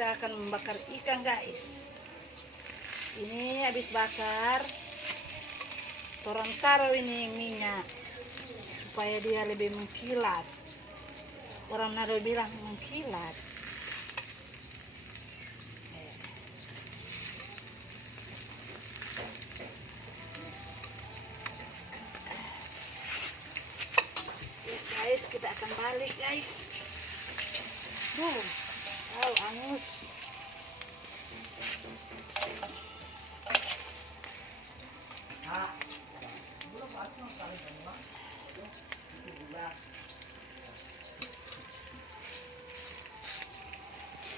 kita akan membakar ikan, guys. Ini habis bakar, orang taruh ini minyak supaya dia lebih mengkilat. Orang naruh bilang mengkilat. Ya, guys, kita akan balik, guys. Oh, angus.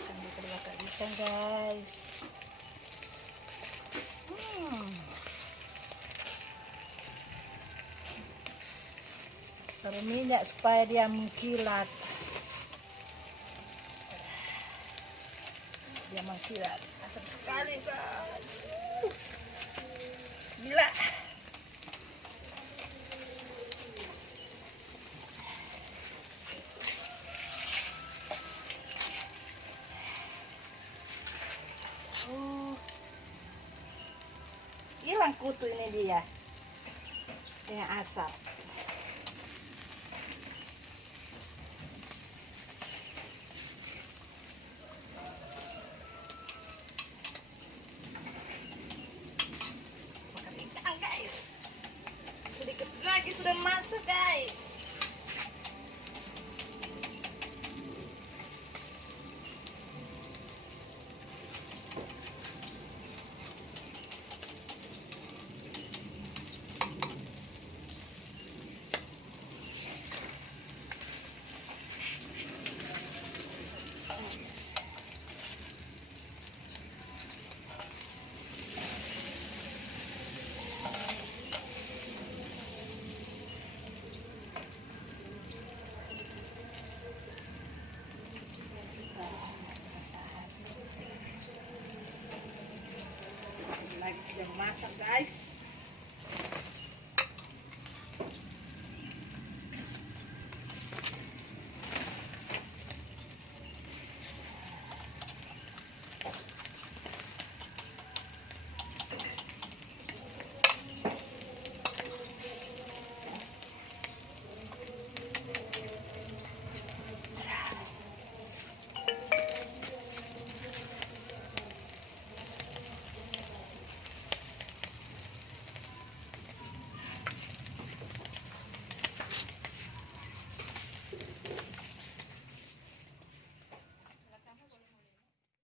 Akan dibakar ikan, guys. Taruh minyak supaya dia mengkilat. Dia mengkilat. Asap sekali, guys. Gila. Hilang kutu ini dia dengan asap. Makan ikan, guys. Sedikit lagi sudah masak, guys. Lagi sudah masak, guys.